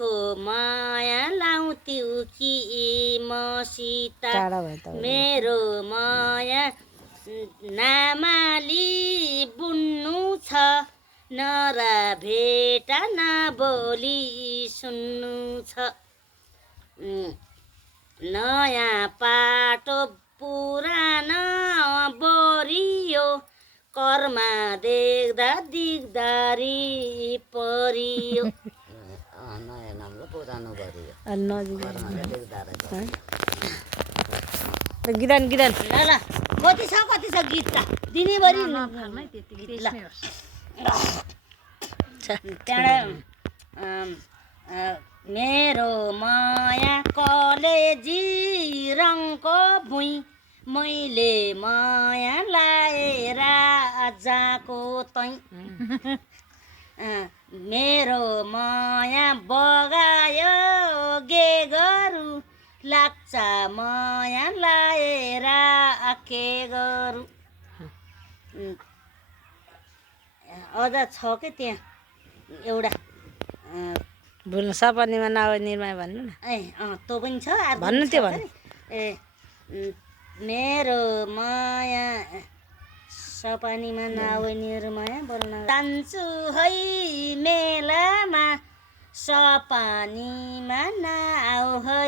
लाखो माया लाउँथ्यौ कि मसित मेरो माया नामाली बुन्नु छ नरा भेट नबोली सुन्नु छ नयाँ पाटो पुरानो बोरियो कर्मा देख्दा दिगदारी परियो नयाँ नामले पुरानो गरियो गिदान गिदान ल ल कति छ गीत त दिनैभरि मेरो माया कलेजी रङको भुइँ मैले माया लाएर जाको तै मेरो माया बगायो गे गरु लाग्छ माया लाएर के गरु अझ छ के त्यहाँ एउटा भुल्नु सपनीमा नआउने निर्माण भन्नु न त्यो पनि छ भन्नु त्यो भन्नु मेरो माया सपनीमा नआउने निर्माया बोल्न जान्छु है मेलामा सपनीमा नआऊ है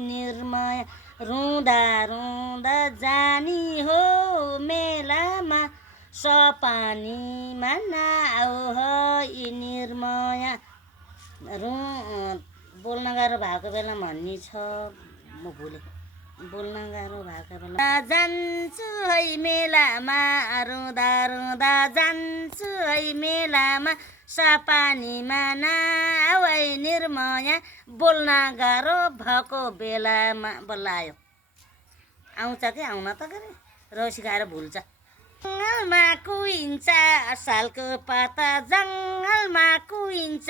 निर्मया रुँदा रुँदा जानी हो मेलामा सपनीमा नआऊ है निर्मया बोल्न गाह्रो भएको बेला भन्ने छ म भुलेँ बोल्न गाह्रो भएको बेला जान्छु है मेलामा रुँदा रुँदा जान्छु है मेलामा सपानीमा नआऊ है निर्मया बोल्न गाह्रो भएको बेलामा बल्ल आयो आउँछ कि आउन त गरे रौसी खाएर भुल्छ जङ्गलमा कुहिन्छ सालको पाता जङ्गलमा कुहिन्छ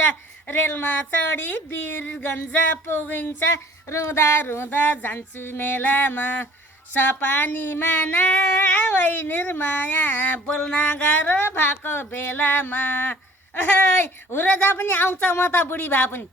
रेलमा चढी वीरगन्ज पुगिन्छ रुँदा रुँदा जान्छु मेलामा सपानीमा नआऊ है निर्मया बोल्न गाह्रो भएको बेलामा हुरजा पनि आउँछ म त बुढी भए पनि